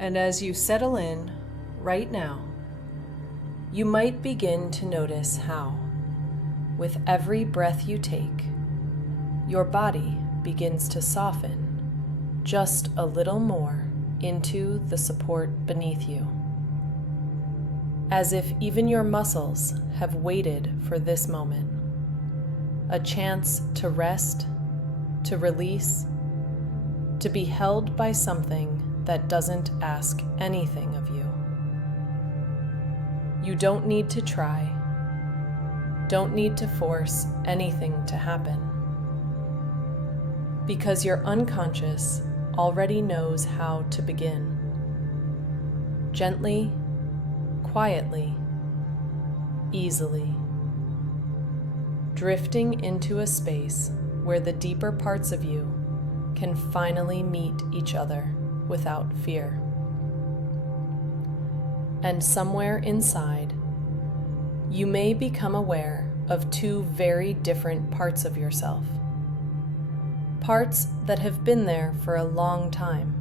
And as you settle in right now, you might begin to notice how, with every breath you take, your body begins to soften just a little more into the support beneath you, as if even your muscles have waited for this moment, a chance to rest, to release, to be held by something that doesn't ask anything of you. You don't need to try, don't need to force anything to happen, because your unconscious already knows how to begin. Gently, quietly, easily, drifting into a space where the deeper parts of you can finally meet each other without fear. And somewhere inside, you may become aware of two very different parts of yourself. Parts that have been there for a long time,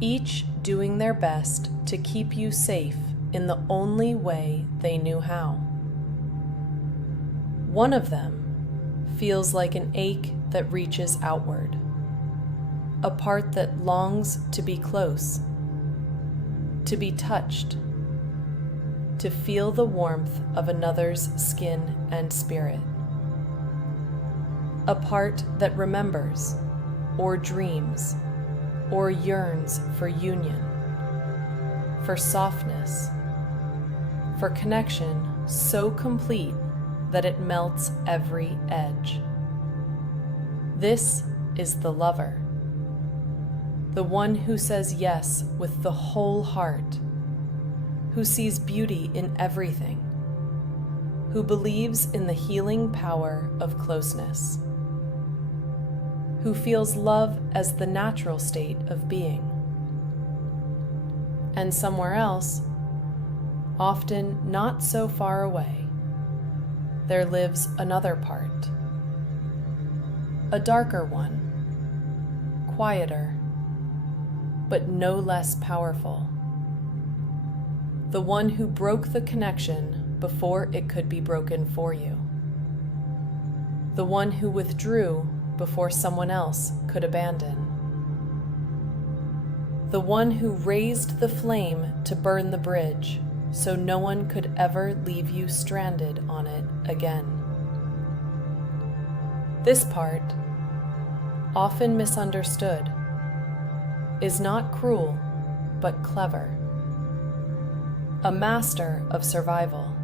each doing their best to keep you safe in the only way they knew how. One of them feels like an ache that reaches outward, a part that longs to be close, to be touched, to feel the warmth of another's skin and spirit. A part that remembers, or dreams, or yearns for union, for softness, for connection so complete that it melts every edge. This is the lover, the one who says yes with the whole heart, who sees beauty in everything, who believes in the healing power of closeness, who feels love as the natural state of being. And somewhere else, often not so far away, there lives another part, a darker one, quieter, but no less powerful. The one who broke the connection before it could be broken for you. The one who withdrew before someone else could abandon. The one who raised the flame to burn the bridge so no one could ever leave you stranded on it again. This part, often misunderstood, is not cruel but clever, a master of survival.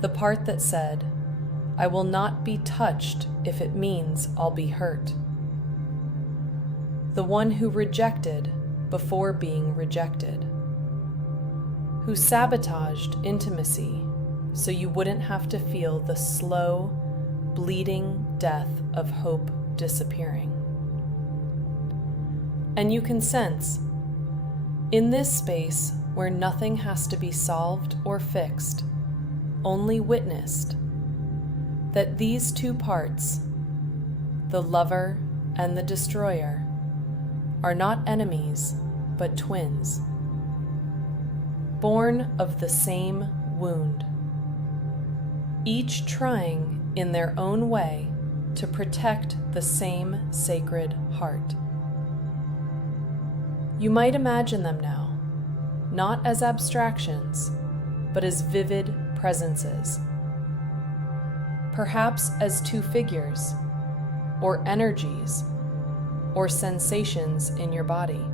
The part that said, "I will not be touched if it means I'll be hurt." The one who rejected before being rejected, who sabotaged intimacy so you wouldn't have to feel the slow, bleeding death of hope disappearing. And you can sense, in this space where nothing has to be solved or fixed, only witnessed, that these two parts, the lover and the destroyer, are not enemies but twins, born of the same wound, each trying in their own way to protect the same sacred heart. You might imagine them now, not as abstractions, but as vivid presences, perhaps as two figures, or energies, or sensations in your body.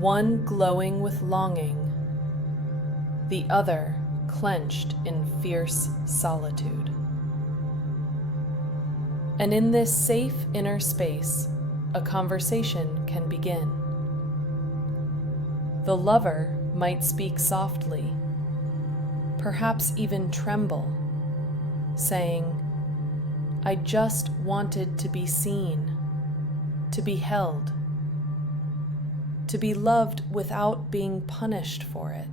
One glowing with longing, the other clenched in fierce solitude. And in this safe inner space, a conversation can begin. The lover might speak softly, perhaps even tremble, saying, "I just wanted to be seen, to be held, to be loved without being punished for it."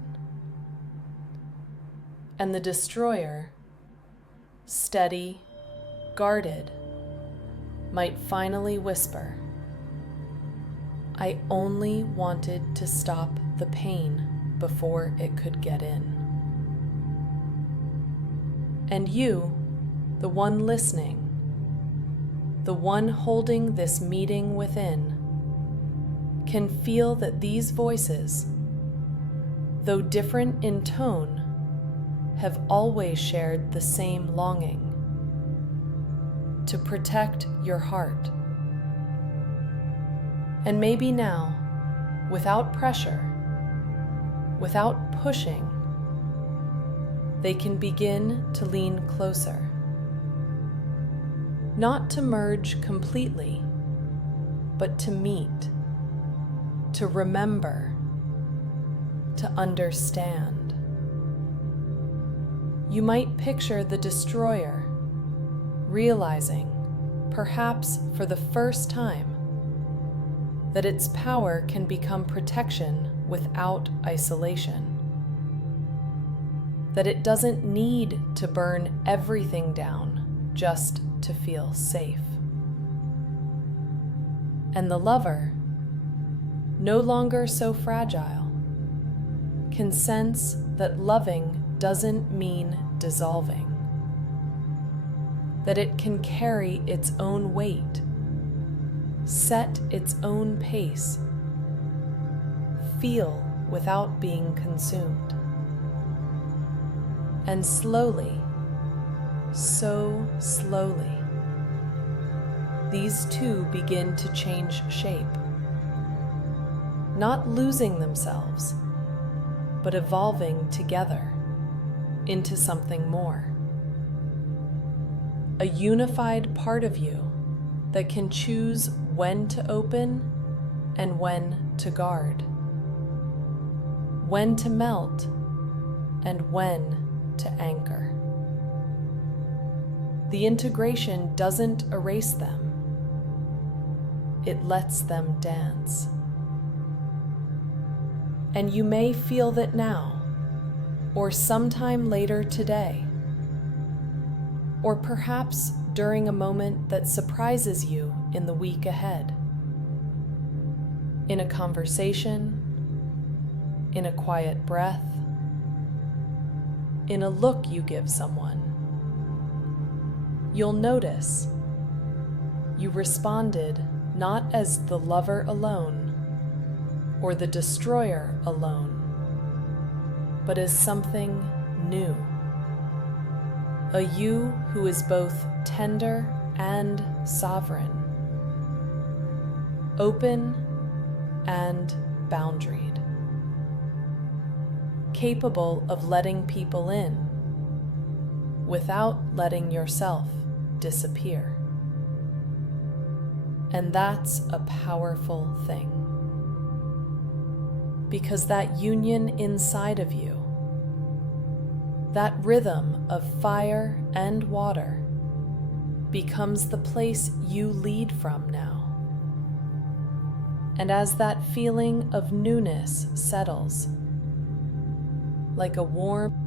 And the destroyer, steady, guarded, might finally whisper, I only wanted to stop the pain before it could get in. And you, the one listening, the one holding this meeting within, can feel that these voices, though different in tone, have always shared the same longing to protect your heart. And maybe now, without pressure, without pushing, they can begin to lean closer. Not to merge completely, but to meet, to remember, to understand. You might picture the destroyer realizing, perhaps for the first time, that its power can become protection without isolation. That it doesn't need to burn everything down just to feel safe. And the lover, no longer so fragile, can sense that loving doesn't mean dissolving. That it can carry its own weight, set its own pace, feel without being consumed. And slowly, so slowly, these two begin to change shape, not losing themselves, but evolving together into something more. A unified part of you that can choose when to open and when to guard, when to melt and when to anchor. The integration doesn't erase them. It lets them dance. And you may feel that now, or sometime later today, or perhaps during a moment that surprises you in the week ahead. In a conversation, in a quiet breath, in a look you give someone. You'll notice you responded not as the lover alone or the destroyer alone, but as something new. A you who is both tender and sovereign, open and boundaried, capable of letting people in without letting yourself disappear. And that's a powerful thing, because that union inside of you, that rhythm of fire and water, becomes the place you lead from now. And as that feeling of newness settles, like a warm